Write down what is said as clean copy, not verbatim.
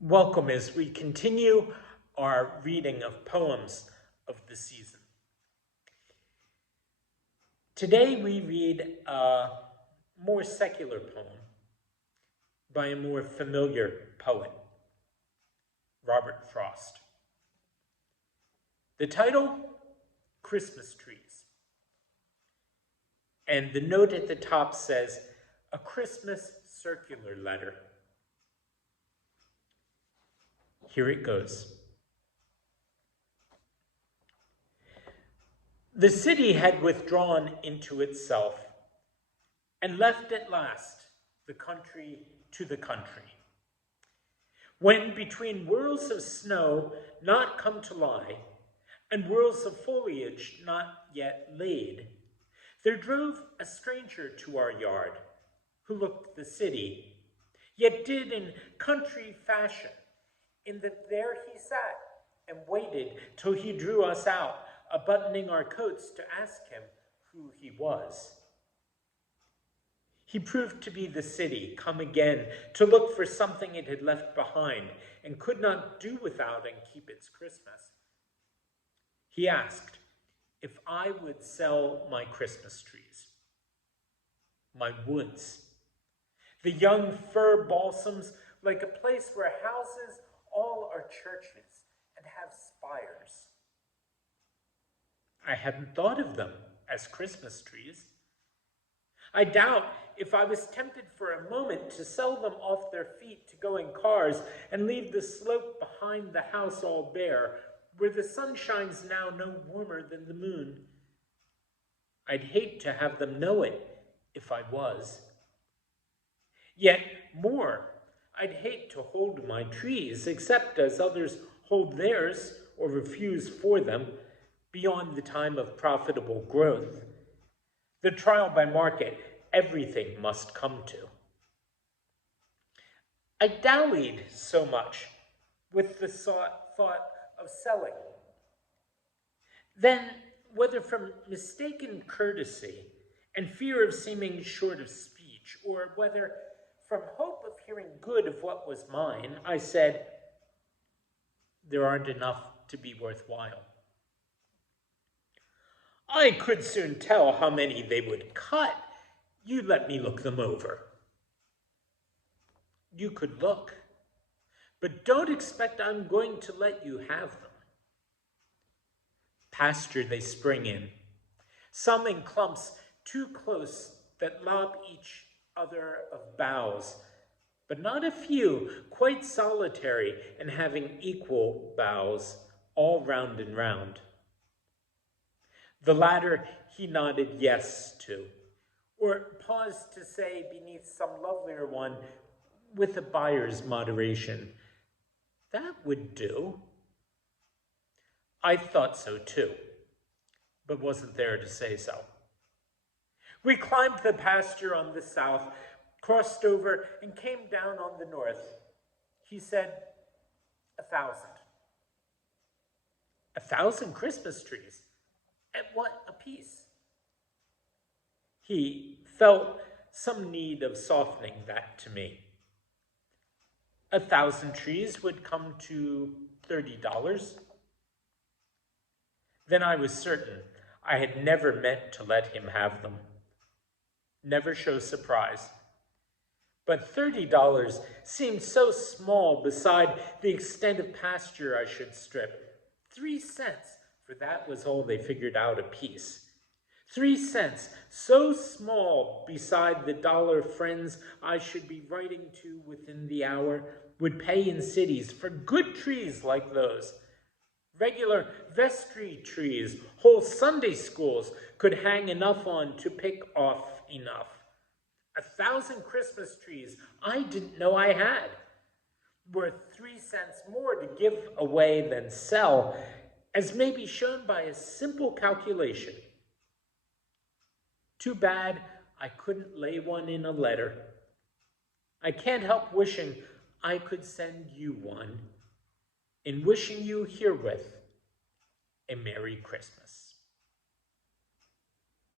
Welcome as we continue our reading of poems of the season. Today we read a more secular poem by a more familiar poet, Robert Frost. The title, Christmas Trees. And the note at the top says, a Christmas circular letter. Here it goes. The city had withdrawn into itself and left at last the country to the country. When between whirls of snow not come to lie and whirls of foliage not yet laid, there drove a stranger to our yard who looked the city, yet did in country fashion, in that there he sat and waited till he drew us out, buttoning our coats to ask him who he was. He proved to be the city, come again to look for something it had left behind and could not do without and keep its Christmas. He asked if I would sell my Christmas trees, my woods, the young fir balsams, like a place where houses all are churches and have spires. I hadn't thought of them as Christmas trees. I doubt if I was tempted for a moment to sell them off their feet to go in cars and leave the slope behind the house all bare, where the sun shines now no warmer than the moon. I'd hate to have them know it if I was. Yet more, I'd hate to hold my trees, except as others hold theirs or refuse for them, beyond the time of profitable growth. The trial by market everything must come to. I dallied so much with the thought of selling. Then, whether from mistaken courtesy and fear of seeming short of speech, or whether from hope of hearing good of what was mine, I said, there aren't enough to be worthwhile. I could soon tell how many they would cut. You let me look them over. You could look, but don't expect I'm going to let you have them. Pasture they spring in, some in clumps too close that lob each other of boughs, but not a few quite solitary and having equal boughs all round and round. The latter he nodded yes to, or paused to say beneath some lovelier one, with a buyer's moderation, that would do. I thought so too, but wasn't there to say so. We climbed the pasture on the south, crossed over, and came down on the north. He said, 1,000. 1,000 Christmas trees? At what a piece? He felt some need of softening that to me. 1,000 trees would come to $30. Then I was certain I had never meant to let him have them. Never show surprise. But $30 seemed so small beside the extent of pasture I should strip. 3 cents, for that was all they figured out apiece. 3 cents, so small beside the dollar friends I should be writing to within the hour, would pay in cities for good trees like those. Regular vestry trees, whole Sunday schools could hang enough on to pick off enough. 1,000 Christmas trees I didn't know I had, worth 3 cents more to give away than sell, as may be shown by a simple calculation. Too bad I couldn't lay one in a letter. I can't help wishing I could send you one, in wishing you herewith a Merry Christmas.